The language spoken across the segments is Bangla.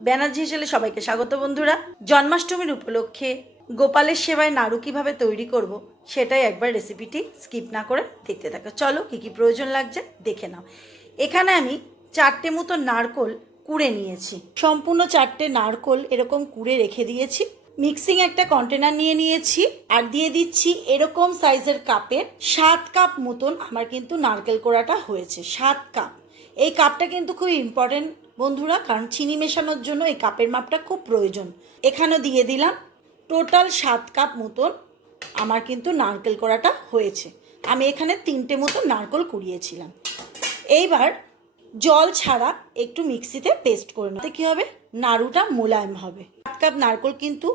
ব্যানার্জি হেসেলে সবাইকে স্বাগত বন্ধুরা। জন্মাষ্টমীর উপলক্ষে গোপালের সেবায় নাড়ু কিভাবে তৈরি করব সেটাই একবার রেসিপিটি স্কিপ না করে দেখতে থাকো। চলো কী কী প্রয়োজন লাগছে দেখে নাও। এখানে আমি 4টে মতো নারকোল কুড়ে নিয়েছি। সম্পূর্ণ 4টে নারকোল এরকম কুড়ে রেখে দিয়েছি। মিক্সিং একটা কন্টেনার নিয়ে নিয়েছি আর দিয়ে দিচ্ছি এরকম সাইজের কাপের 7 কাপ মতন আমার কিন্তু নারকেল কোড়াটা হয়েছে। 7 কাপ। এই কাপটা কিন্তু খুব ইম্পর্টেন্ট বন্ধুরা, কারণ চিনি মেশানোর জন্য এই কাপের মাপটা খুব প্রয়োজন। এখানেও দিয়ে দিলাম টোটাল 7 কাপ মতন আমার কিন্তু নারকেল কোড়াটা হয়েছে। আমি এখানে 3টে মতো নারকেল কুড়িয়েছিলাম। এইবার জল ছাড়া একটু মিক্সিতে পেস্ট করে নেব, কী হবে নাড়ুটা মোলায়েম হবে। 7 কাপ নারকেল কিন্তু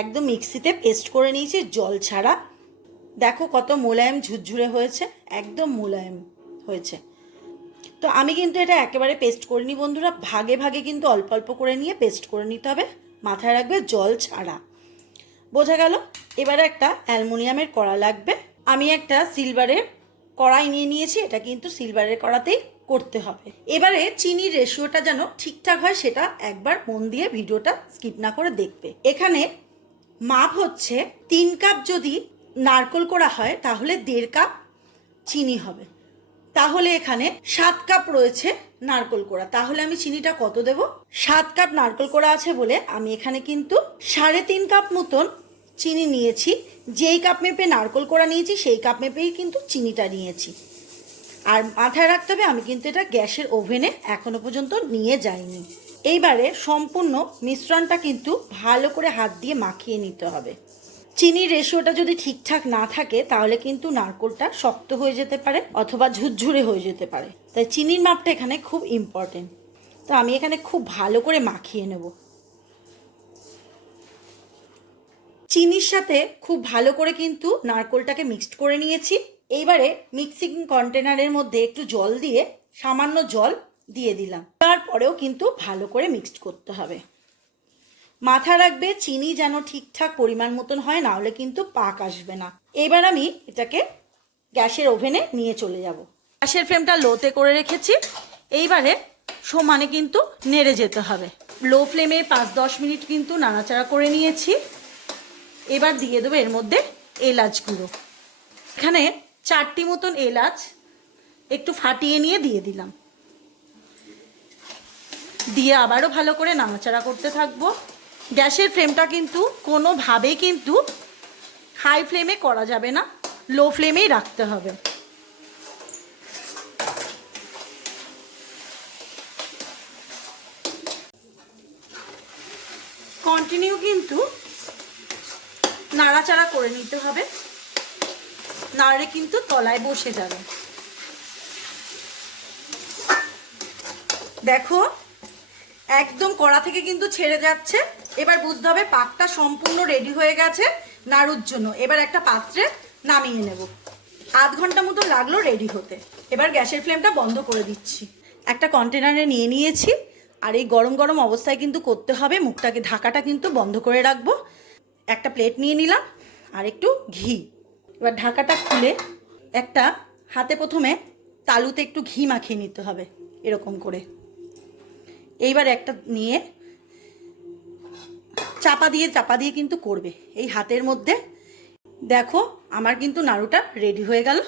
একদম মিক্সিতে পেস্ট করে নিয়েছি জল ছাড়া। দেখো কত মোলায়েম ঝুরঝুরে হয়েছে, একদম মোলায়েম হয়েছে। তো আমি কিন্তু এটা একেবারে পেস্ট করিনি বন্ধুরা, ভাগে ভাগে কিন্তু অল্প অল্প করে নিয়ে পেস্ট করে নিতে হবে, মাথায় রাখবে জল ছাড়া। বোঝা গেল? এবারে একটা অ্যালুমিনিয়ামের কড়া লাগবে। আমি একটা সিলভারের কড়াই নিয়ে নিয়েছি, এটা কিন্তু সিলভারের কড়াতেই করতে হবে। এবারে চিনির রেশিওটা যেন ঠিকঠাক হয় সেটা একবার মন দিয়ে ভিডিওটা স্কিপ না করে দেখবে। এখানে মাপ হচ্ছে 3 কাপ যদি নারকেল কোড়া হয় তাহলে 1.5 কাপ চিনি হবে। তাহলে এখানে 7 কাপ রয়েছে নারকেল কোড়া, তাহলে আমি চিনিটা কত দেব? 7 কাপ নারকেল কোড়া আছে বলে আমি এখানে কিন্তু 3.5 কাপ মতন চিনি নিয়েছি। যেই কাপ মেপে নারকেল কোড়া নিয়েছি সেই কাপ মেপেই কিন্তু চিনিটা নিয়েছি। আর মাথায় রাখতে হবে আমি কিন্তু এটা গ্যাসের ওভেনে এখনো পর্যন্ত নিয়ে যাইনি। এইবারে সম্পূর্ণ মিশ্রণটা কিন্তু ভালো করে হাত দিয়ে মাখিয়ে নিতে হবে। চিনির রেশিওটা যদি ঠিকঠাক না থাকে তাহলে কিন্তু নারকেলটা শক্ত হয়ে যেতে পারে অথবা ঝুরঝুরে হয়ে যেতে পারে, তাই চিনির মাপটা এখানে খুব ইম্পর্টেন্ট। তো আমি এখানে খুব ভালো করে মাখিয়ে নেব। চিনির সাথে খুব ভালো করে কিন্তু নারকেলটাকে মিক্সড করে নিয়েছি। এইবারে মিক্সিং কন্টেনারের মধ্যে একটু জল দিয়ে সামান্য জল দিয়ে দিলাম। তারপরেও কিন্তু ভালো করে মিক্সড করতে হবে। মাথা রাখবে চিনি যেন ঠিকঠাক পরিমাণ মতন হয়, না হলে কিন্তু পাক আসবে না। এবার আমি এটাকে গ্যাসের ওভেনে নিয়ে চলে যাব। গ্যাসের ফ্লেমটা লোতে করে রেখেছি। এইবারে সমানে কিন্তু নেড়ে যেতে হবে। লো ফ্লেমে 5-10 মিনিট কিন্তু নাড়াচাড়া করে নিয়েছি। এবার দিয়ে দেবো এর মধ্যে এলাচ গুঁড়ো। এখানে 4টি মতন এলাচ একটু ফাটিয়ে নিয়ে দিয়ে দিলাম। দিয়ে আবারও ভালো করে নাড়াচাড়া করতে থাকবো। গ্যাসের ফ্লেমটা কিন্তু কোনোভাবেই কিন্তু হাই ফ্লেমে করা যাবে না, লো ফ্লেমেই রাখতে হবে। কন্টিনিউ কিন্তু নাড়াচাড়া করে নিতে হবে, নাড়লে কিন্তু তলায় বসে যাবে। দেখো একদম কড়া থেকে কিন্তু ছেড়ে যাচ্ছে। এবার বুঝতে হবে পাকটা সম্পূর্ণ রেডি হয়ে গেছে নাড়ুর জন্য। এবার একটা পাত্রে নামিয়ে নেব। আধ ঘন্টা মতো লাগলো রেডি হতে। এবার গ্যাসের ফ্লেমটা বন্ধ করে দিচ্ছি। একটা কন্টেনারে নিয়ে নিয়েছি আর এই গরম গরম অবস্থায় কিন্তু করতে হবে। মুখটাকে ঢাকাটা কিন্তু বন্ধ করে রাখবো। একটা প্লেট নিয়ে নিলাম আর একটু ঘি। এবার ঢাকাটা খুলে একটা হাতে প্রথমে তালুতে একটু ঘি মাখিয়ে নিতে হবে এরকম করে। এইবার একটা নিয়ে চাপা দিয়ে কিন্তু করবে এই হাতের মধ্যে। দেখো আমার কিন্তু নাড়ুটা রেডি হয়ে গেল।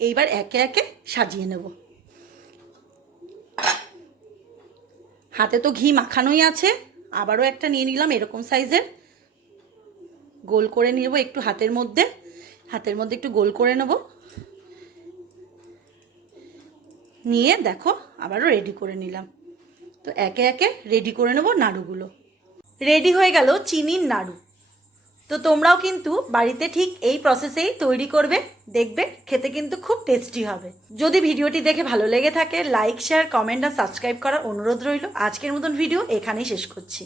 এইবার একে একে সাজিয়ে নেব। হাতে তো ঘি মাখানোই আছে, আবারও একটা নিয়ে নিলাম এরকম সাইজের। গোল করে নেব একটু হাতের মধ্যে একটু গোল করে নেব। নিয়ে দেখো আবারও রেডি করে নিলাম। তো একে একে রেডি করে নেব নাড়ুগুলো। রেডি হয়ে গেল চিনির নাড়ু। তো তোমরাও কিন্তু বাড়িতে ঠিক এই প্রসেসেই তৈরি করবে, দেখবে খেতে কিন্তু খুব টেস্টি হবে। যদি ভিডিওটি দেখে ভালো লেগে থাকে লাইক, শেয়ার, কমেন্ট আর সাবস্ক্রাইব করার অনুরোধ রইল। আজকের মতন ভিডিও এখানেই শেষ করছি।